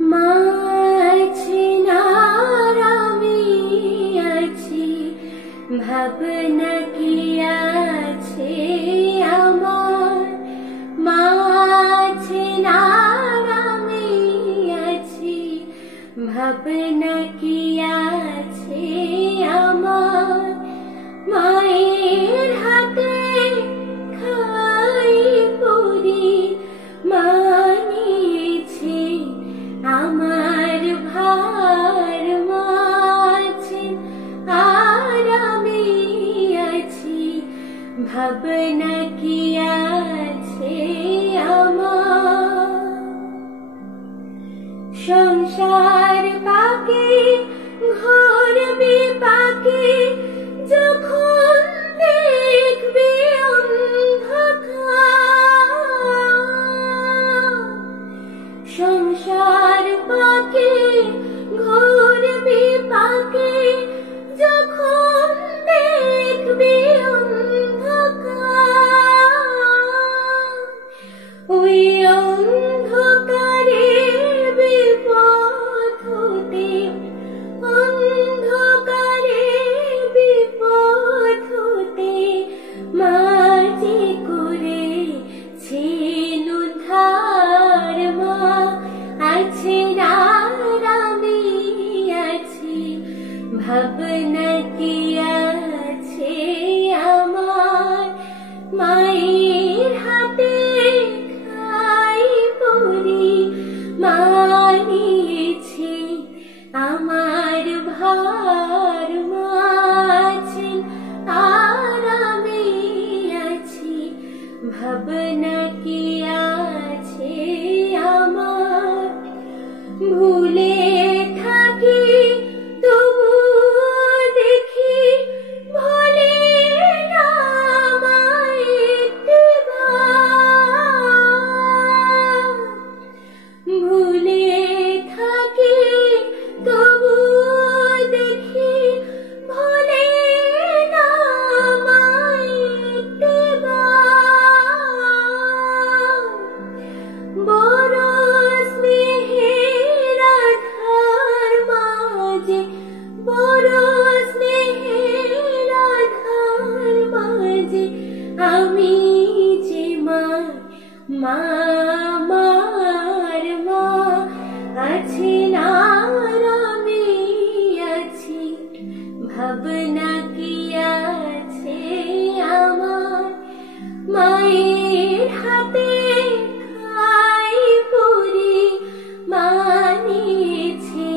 মাঝে নারামি আছি, ভাবনা কি আছে আমার। মাঝে নারামি আছি, ভাবনা কি আছে আমার। মায়ের হাতে খাই পরি মানিয়েছি, আমার ভার মাঝে আর আমি আছি, ভাবনা কি আছে আমার। সংসার পাকে ঘর বিপাকে যখন দেখবি অন্ধকার। সংসার পাকে ঘর বিপাকে যখন দেখবি অন্ধকার। ওই অন্ধকারের বিপদ হতে, অন্ধকারের বিপদ হতে মাঝে করেছেন উদ্ধার। মা আছেন আর আমি আছি, ভাবনা কি আছে আমার। মায়ের হাতে খাই পরি মানিয়েছি, আমার ভার মাঝে আর আমি আছি, ভাবনা কি আছে আমার। ভুলে থাকি তবু দেখি, ভুলে না আমায় একটিবার। ভুলে থাকি তবু দেখি, ভুলে না আমায় একটিবার। বড় স্নেহের আধার মাঝে, বড় স্নেহের আধার মাঝে আমি যে মা। মা আমার মা আছেন আর আমি আছি, ভাবনা কি আছে আমার। মায়ের হাতে খাই পরি মানিয়েছি,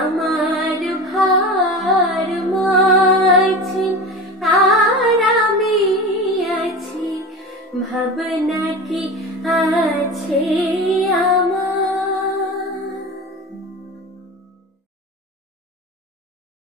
আমার ভার মাঝে আর আমি আছি, ভাবনা কি আছে।